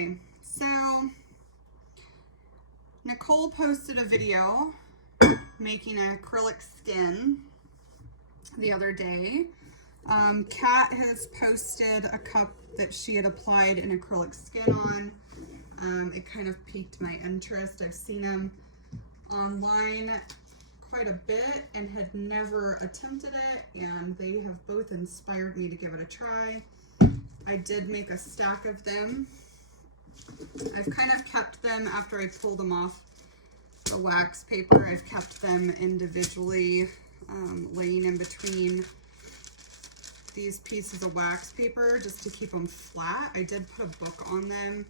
Okay, so Nicole posted a video making an acrylic skin the other day. Kat has posted a cup that she had applied an acrylic skin on. It kind of piqued my interest. I've seen them online quite a bit and had never attempted it, and they have both inspired me to give it a try. I did make a stack of them. I've kind of kept them after I pulled them off the wax paper. I've kept them individually, laying in between these pieces of wax paper just to keep them flat. I did put a book on them.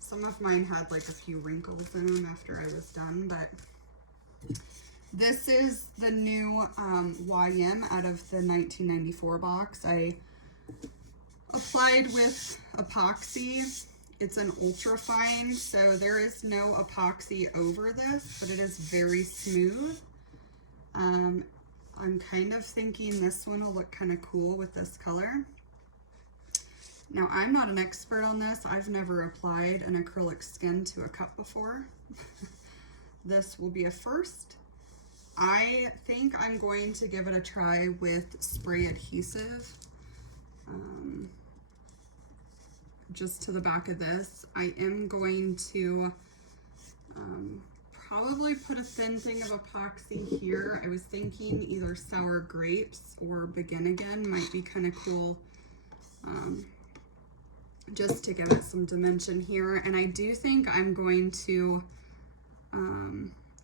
Some of mine had like a few wrinkles in them after I was done, but this is the new YM out of the 1994 box. I applied with epoxy. It's an ultra fine, so there is no epoxy over this, but it is very smooth. I'm kind of thinking this one will look kind of cool with this color. Now, I'm not an expert on this. I've never applied an acrylic skin to a cup before. This will be a first. I think I'm going to give it a try with spray adhesive. Just to the back of this. I am going to probably put a thin thing of epoxy here. I was thinking either sour grapes or begin again might be kind of cool, just to give it some dimension here. And I do think I'm going to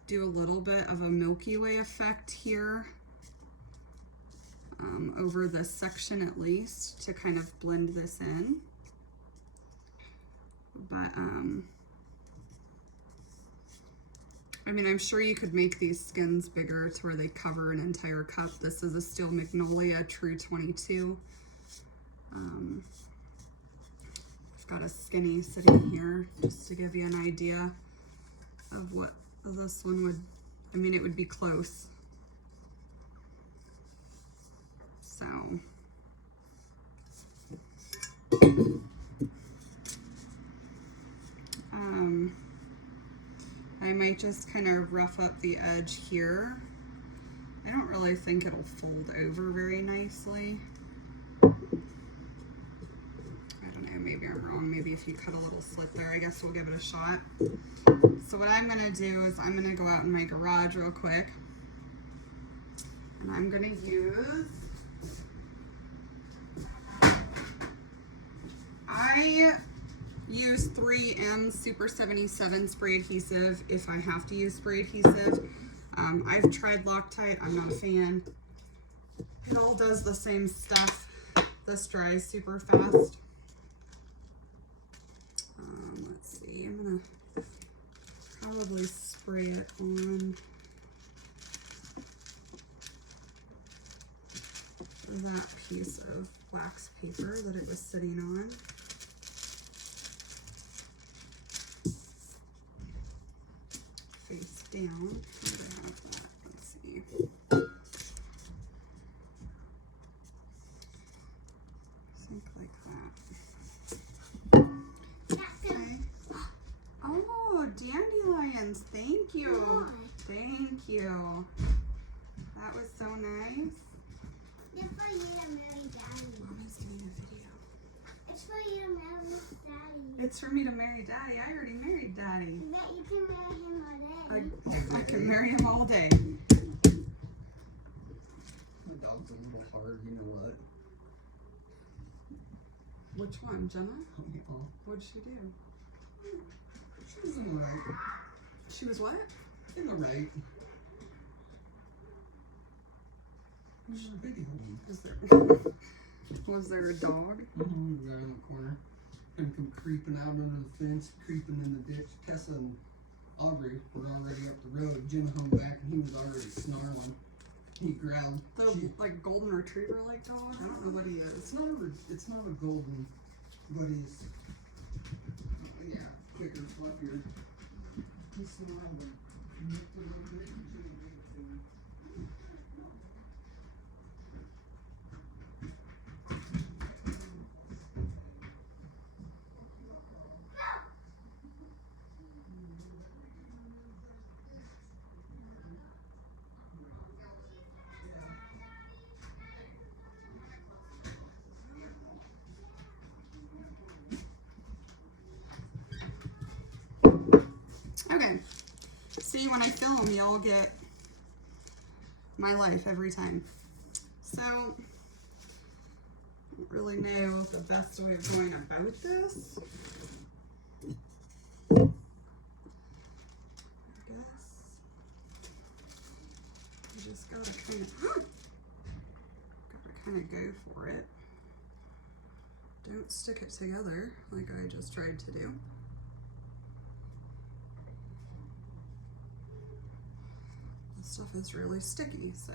do a little bit of a Milky Way effect here, over this section at least, to kind of blend this in. But I mean, I'm sure you could make these skins bigger to where they cover an entire cup. This is a Steel Magnolia True 22. I've got a skinny sitting here just to give you an idea of what this one would, I mean, it would be close. So I might just kind of rough up the edge here. I don't really think it'll fold over very nicely. I don't know, maybe I'm wrong. Maybe if you cut a little slit there, I guess we'll give it a shot. So what I'm gonna do is I'm gonna go out in my garage real quick, and I'm gonna use, I use 3M Super 77 spray adhesive if I have to use spray adhesive. I've tried Loctite, I'm not a fan. It all does the same stuff. This dries super fast. Let's see, I'm gonna probably spray it on that piece of wax paper that it was sitting on. Face down. How do I have that? Let's see. Think like that. Okay. Oh, dandelions. Thank you. Thank you. That was so nice. It's for you to marry Daddy. Mommy's doing a video. It's for you to marry Daddy. It's for me to marry Daddy. I already married Daddy. But you can marry him all day. I can marry him all day. The dog's a little hard, you know what? Which one, Jenna? Oh, What'd she do? she was alright. She was what? In the right. There's a video one. Was there a dog? Right in the corner. Him come creeping out under the fence, creeping in the ditch. Tessa and Aubrey were already up the road. Jim hung back and he was already snarling. He growled. The like golden retriever like dog? I don't know what he is. It's not a golden, but he's yeah, quicker, fluffier. He snarled and nipped a little bit until he gave it to me. see, when I film, you'll get my life every time. So, I don't really know the best way of going about this. I guess you just gotta kind of go for it. Don't stick it together like I just tried to do. This stuff is really sticky, so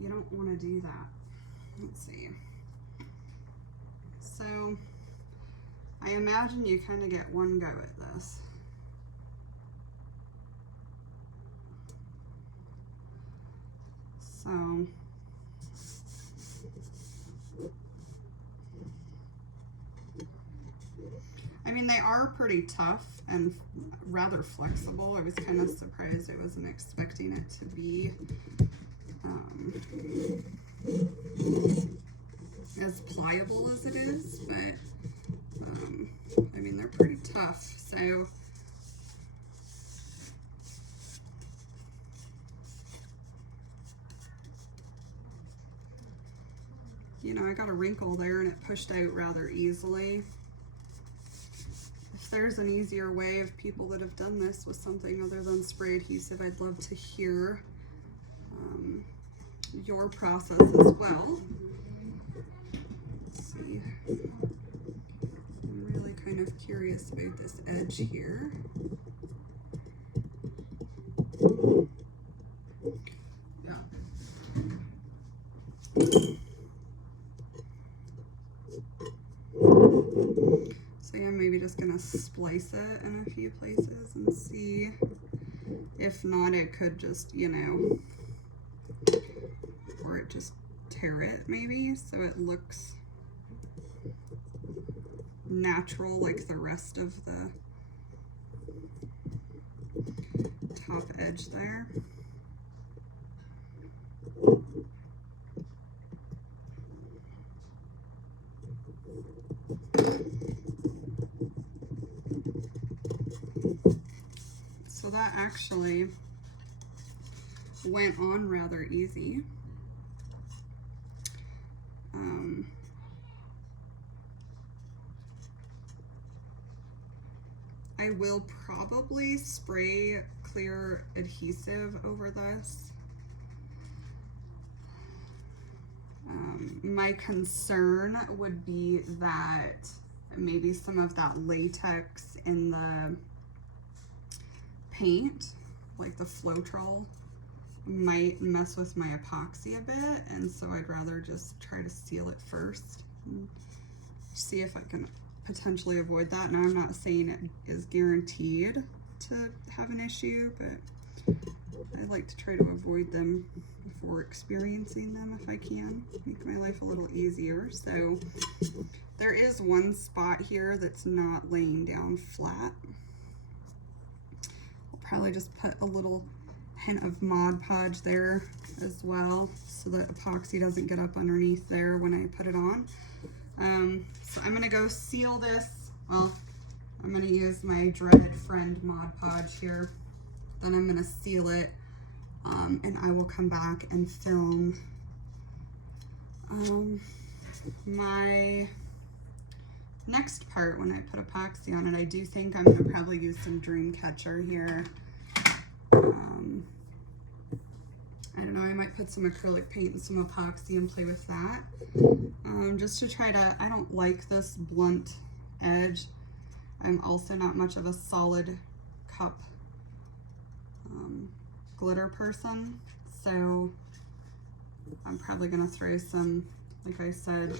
you don't want to do that. Let's see. So I imagine you kind of get one go at this. So I mean, they are pretty tough and rather flexible. I was kind of surprised. I wasn't expecting it to be as pliable as it is, but I mean, they're pretty tough. So you know, I got a wrinkle there and it pushed out rather easily. If there's an easier way of people that have done this with something other than spray adhesive, I'd love to hear your process as well. Let's see. I'm really kind of curious about this edge here. Yeah. So yeah, maybe just gonna splice it in a few places and see. If not, it could just, you know, or it just tear it maybe so it looks natural like the rest of the top edge there. So that actually went on rather easy. I will probably spray clear adhesive over this. My concern would be that maybe some of that latex in the paint, like the Floetrol, might mess with my epoxy a bit, and so I'd rather just try to seal it first and see if I can potentially avoid that. Now, I'm not saying it is guaranteed to have an issue, but I like to try to avoid them before experiencing them if I can, make my life a little easier. So there is one spot here that's not laying down flat. I'll probably just put a little hint of Mod Podge there as well so that epoxy doesn't get up underneath there when I put it on. So I'm gonna go seal this. Well, I'm gonna use my dreaded friend Mod Podge here. Then I'm gonna seal it, and I will come back and film my next part when I put epoxy on it. I do think I'm gonna probably use some Dreamcatcher here. I don't know, I might put some acrylic paint and some epoxy and play with that. Just to try to, I don't like this blunt edge. I'm also not much of a solid cup glitter person, so I'm probably gonna throw some, like I said,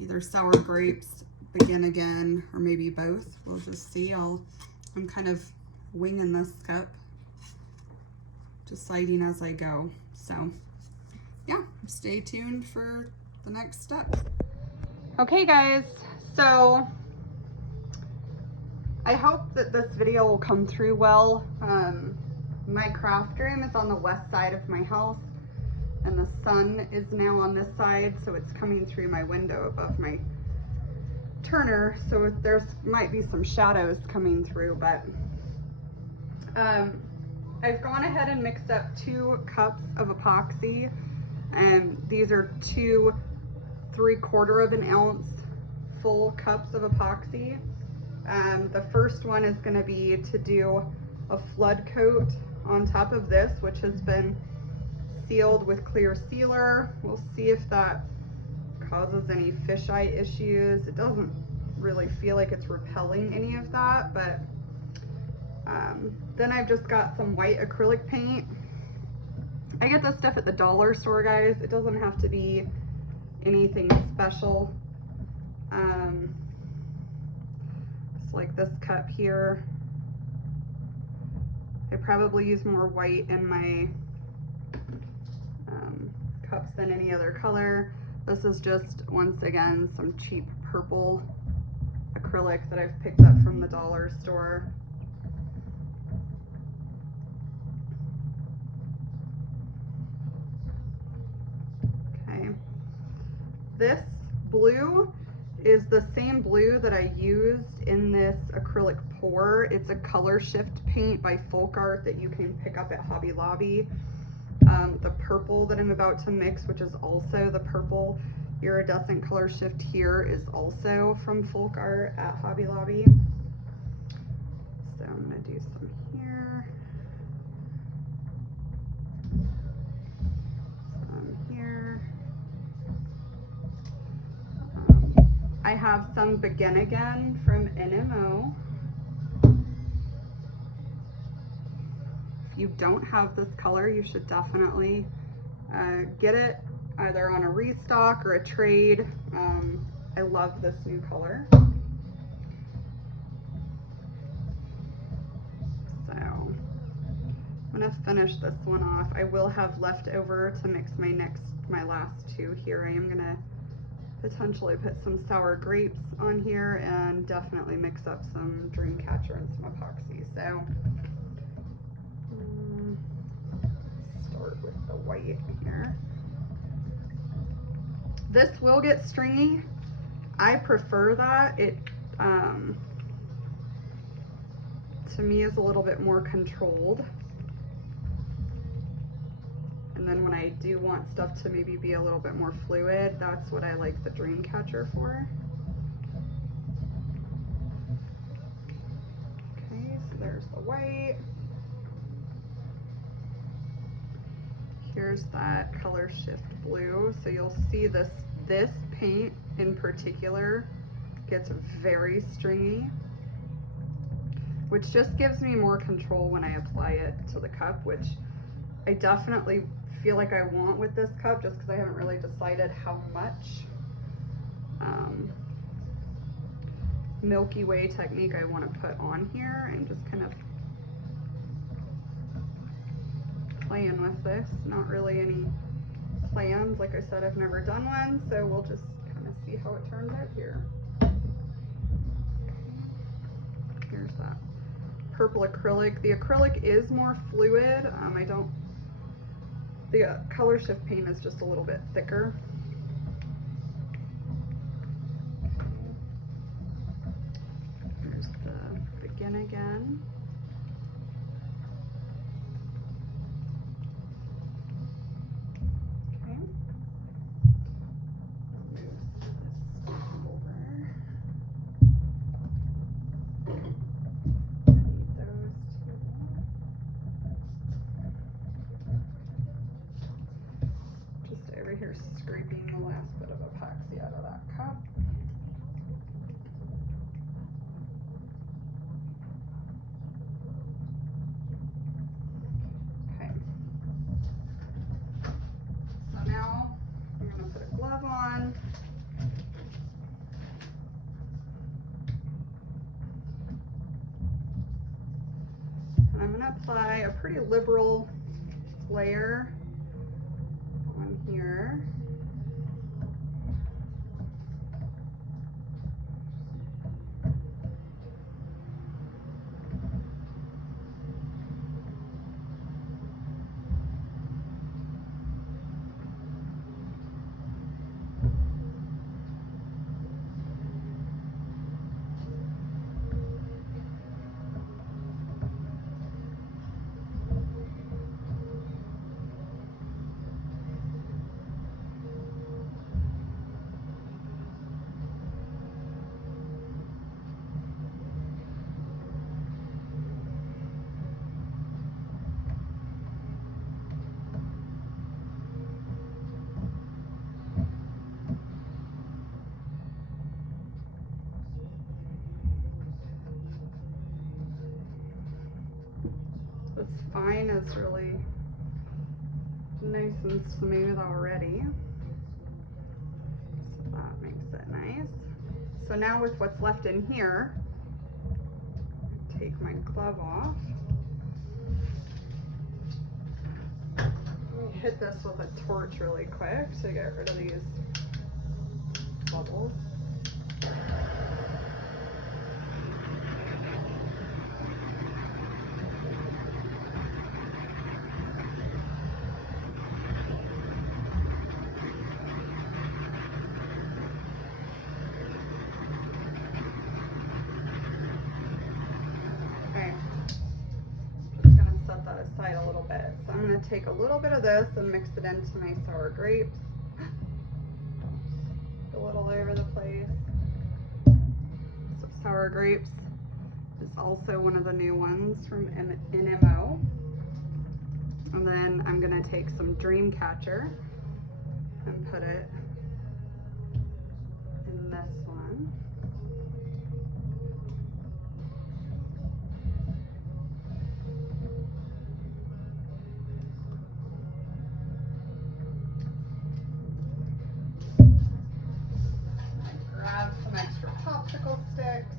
either sour grapes, begin again, or maybe both. We'll just see. I'm kind of winging this cup, deciding as I go. So yeah, stay tuned for the next step. Okay guys, so I hope that this video will come through well. My craft room is on the west side of my house, and the sun is now on this side, so it's coming through my window above my turner, so there's might be some shadows coming through, but I've gone ahead and mixed up 2 cups of epoxy, and these are 2 3/4 of an ounce full cups of epoxy. The first one is going to be to do a flood coat on top of this, which has been sealed with clear sealer. We'll see if that causes any fisheye issues. It doesn't really feel like it's repelling any of that, but then I've just got some white acrylic paint. I get this stuff at the dollar store, guys. It doesn't have to be anything special. It's like this cup here. I probably use more white in my cups than any other color. This is just, once again, some cheap purple acrylic that I've picked up from the dollar store. Okay. This blue is the same blue that I used in this acrylic pour. It's a color shift paint by Folk Art that you can pick up at Hobby Lobby. The purple that I'm about to mix, which is also the purple iridescent color shift here, is also from Folk Art at Hobby Lobby. So I'm gonna do some here, some here. I have some Begin Again from NMO. If you don't have this color, you should definitely get it either on a restock or a trade. I love this new color. So I'm gonna finish this one off. I will have leftover to mix my last 2 here. I am gonna potentially put some sour grapes on here and definitely mix up some Dreamcatcher and some epoxy. So start with the white here. This will get stringy. I prefer that. It to me is a little bit more controlled. And then when I do want stuff to maybe be a little bit more fluid, that's what I like the Dreamcatcher for. Okay, so there's the white. Here's that color shift blue. So you'll see this paint in particular gets very stringy, which just gives me more control when I apply it to the cup, which I definitely feel like I want with this cup, just because I haven't really decided how much Milky Way technique I want to put on here, and just kind of playing with this. Not really any plans. Like I said, I've never done one, so we'll just kind of see how it turns out here. Here's that purple acrylic. The acrylic is more fluid. The color shift paint is just a little bit thicker. Here's the Begin Again. Okay. Move this over. I need those two. Just over here scraping the last bit of epoxy out of that cup. Okay. So now I'm going to put a glove on. And I'm going to apply a pretty liberal layer on here. The spine is really nice and smooth already. So that makes it nice. So now with what's left in here, take my glove off. Hit this with a torch really quick to get rid of these bubbles. Okay, just gonna set that aside a little bit. So I'm gonna take a little bit of this and mix it into my sour grapes. A little over the place. So sour grapes is also one of the new ones from NMO. And then I'm gonna take some Dreamcatcher and put it in this one. Grab some extra popsicle sticks.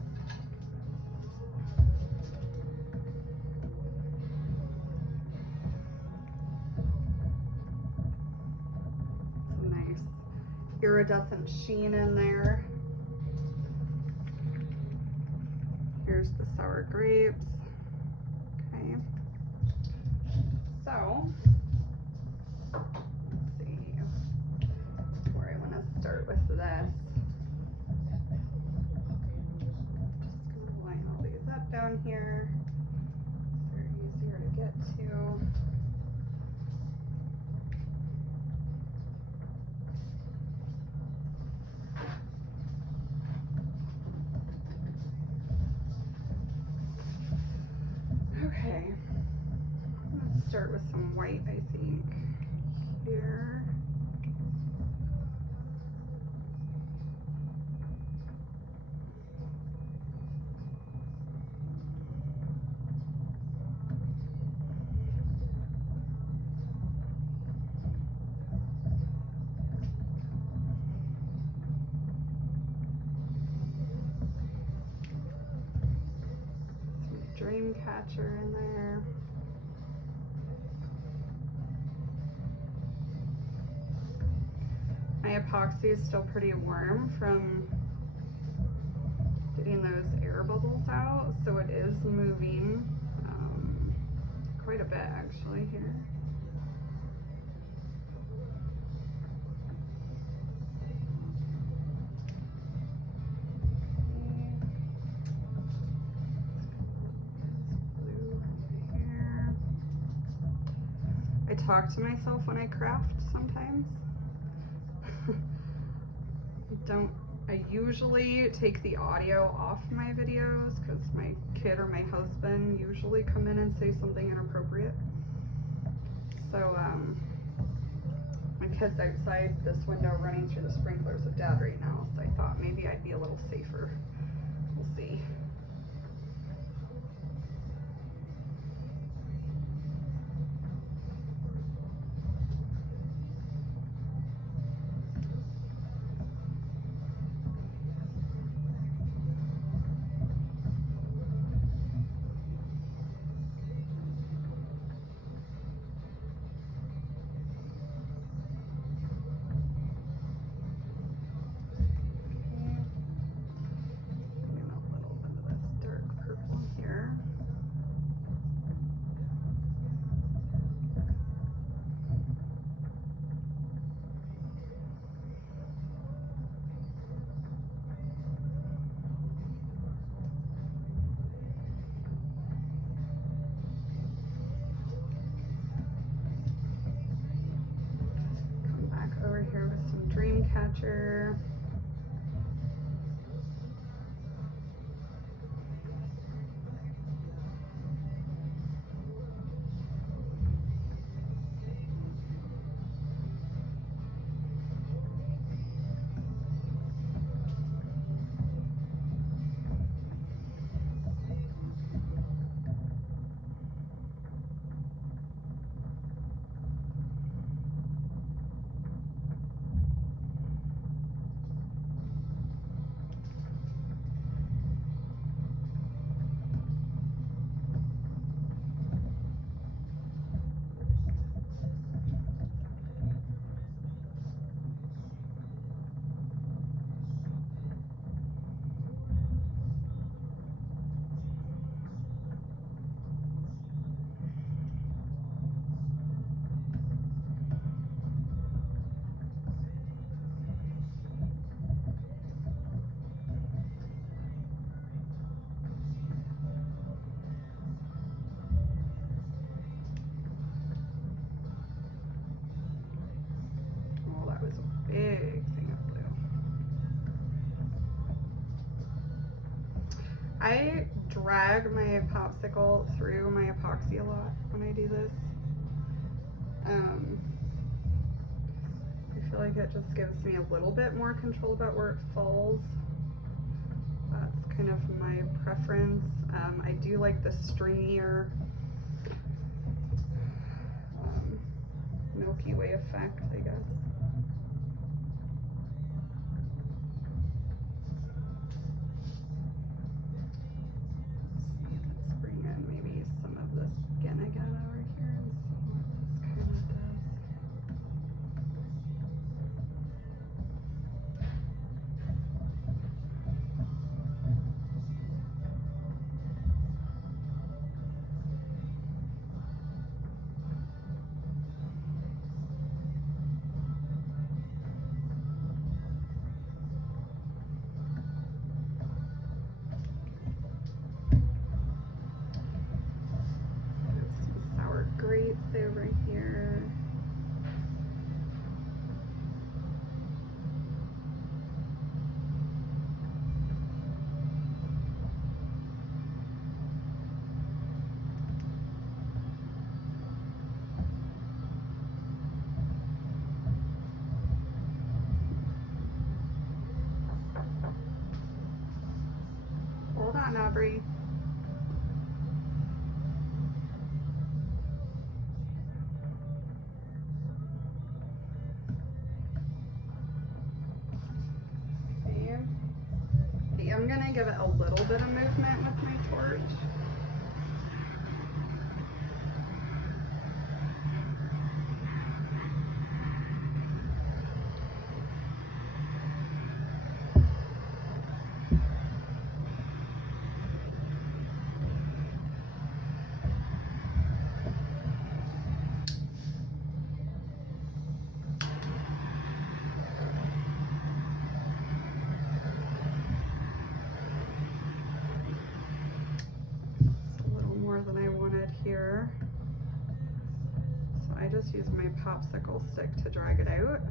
Some nice iridescent sheen in there. Here's the sour grapes. Okay. So, let's see where I want to start with this. Just gonna line all these up down here. They're easier to get to. Okay, let's start with some white, I think, here. Some Dreamcatcher in there. My epoxy is still pretty warm from getting those air bubbles out, so it is moving quite a bit actually here. Blue right here. I talk to myself when I craft sometimes. I usually take the audio off my videos because my kid or my husband usually come in and say something inappropriate. So my kid's outside this window running through the sprinklers with Dad right now, so I thought maybe I'd be a little safer. We'll see. I drag my popsicle through my epoxy a lot when I do this. I feel like it just gives me a little bit more control about where it falls. That's kind of my preference. I do like the stringier Milky Way effect, I guess. Let's bring in maybe some of the skin again over here and see what this kind of does. Some sour grapes over here. Hold on, Aubrey. See, I'm gonna give it a little bit of movement with my torch. Than I wanted here. So I just use my popsicle stick to drag it out.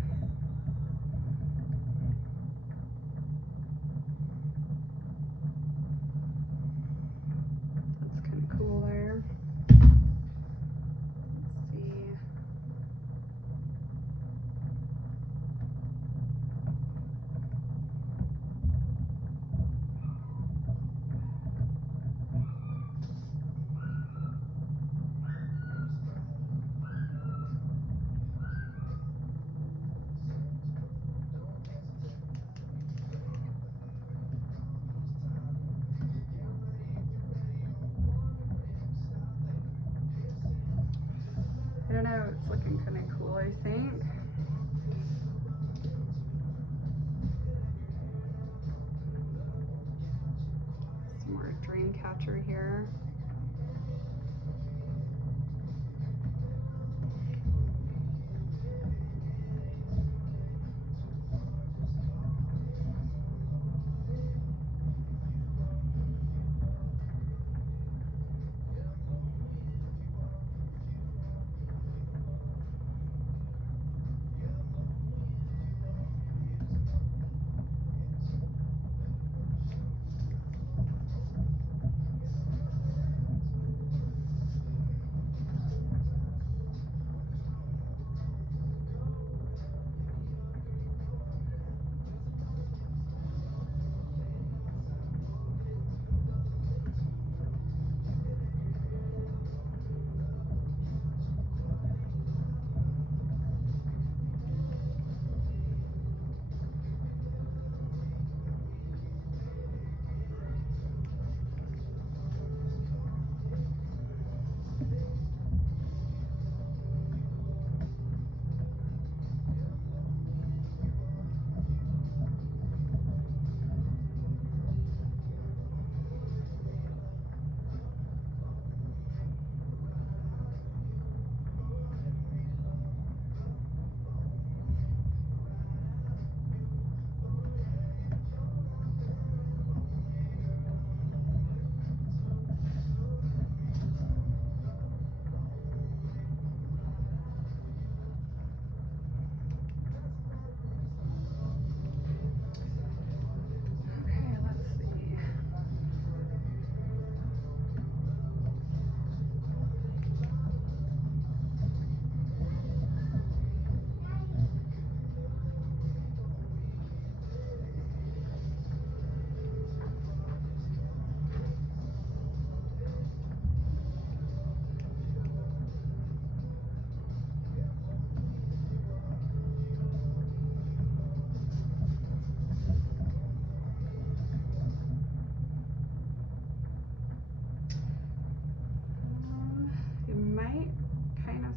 That's kind of cool there. Let's see. I don't know, it's looking kind of cool, I think. Some more dream catcher here.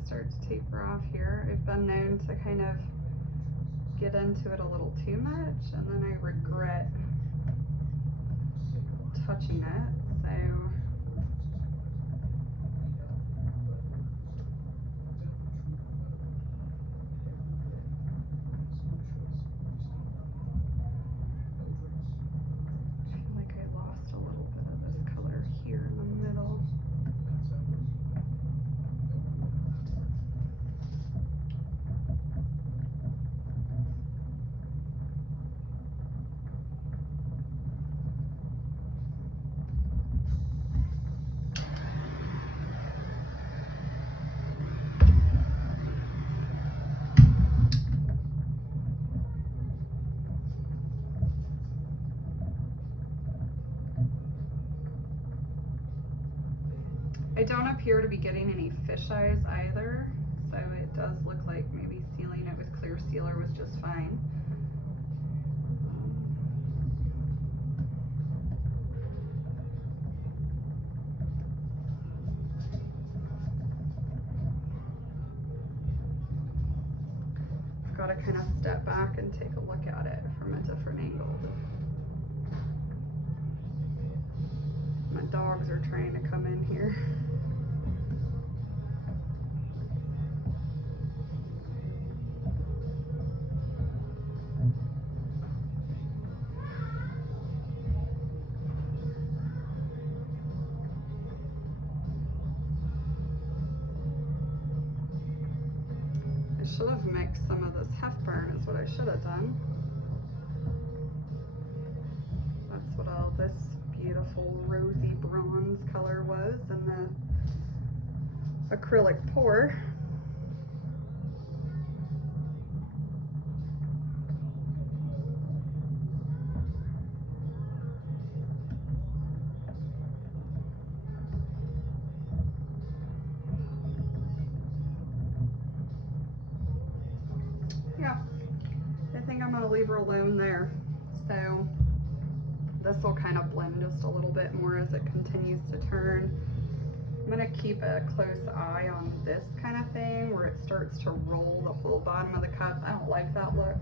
start to taper off here. I've been known to kind of get into it a little too much, and then I regret touching it. So I feel like I lost a little bit of this color here in the middle. I don't appear to be getting any fisheyes either, so it does look like maybe sealing it with clear sealer was just fine. I've got to kind of step back and take a look at it from a different angle. My dogs are trying to come in here. I should have mixed some of this Hepburn is what I should have done. That's what all this beautiful rosy bronze color was in the acrylic pour. Yeah, I think I'm gonna leave her alone there. So this will kind of blend just a little bit more as it continues to turn. I'm gonna keep a close eye on this kind of thing where it starts to roll the whole bottom of the cup. I don't like that look.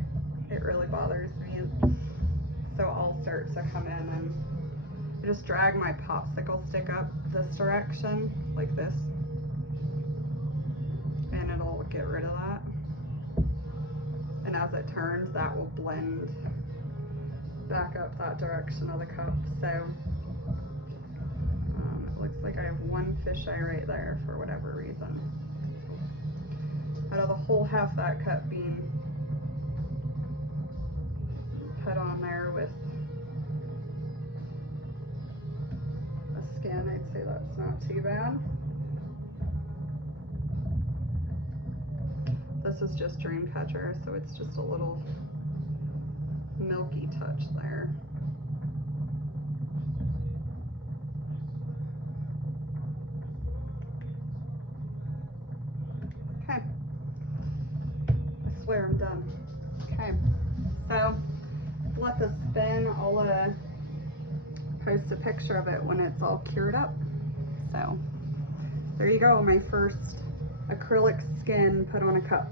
It really bothers me. So I'll start to come in and just drag my popsicle stick up this direction, like this, and it'll get rid of that. And as it turns, that will blend back up that direction of the cup. So it looks like I have one fisheye right there for whatever reason. Out of the whole half that cup being put on there with a skin, I'd say that's not too bad. This is just Dreamcatcher, so it's just a little milky touch there. Okay, I swear I'm done. Okay, so let this spin. I'll post a picture of it when it's all cured up. So there you go, my first acrylic skin put on a cup.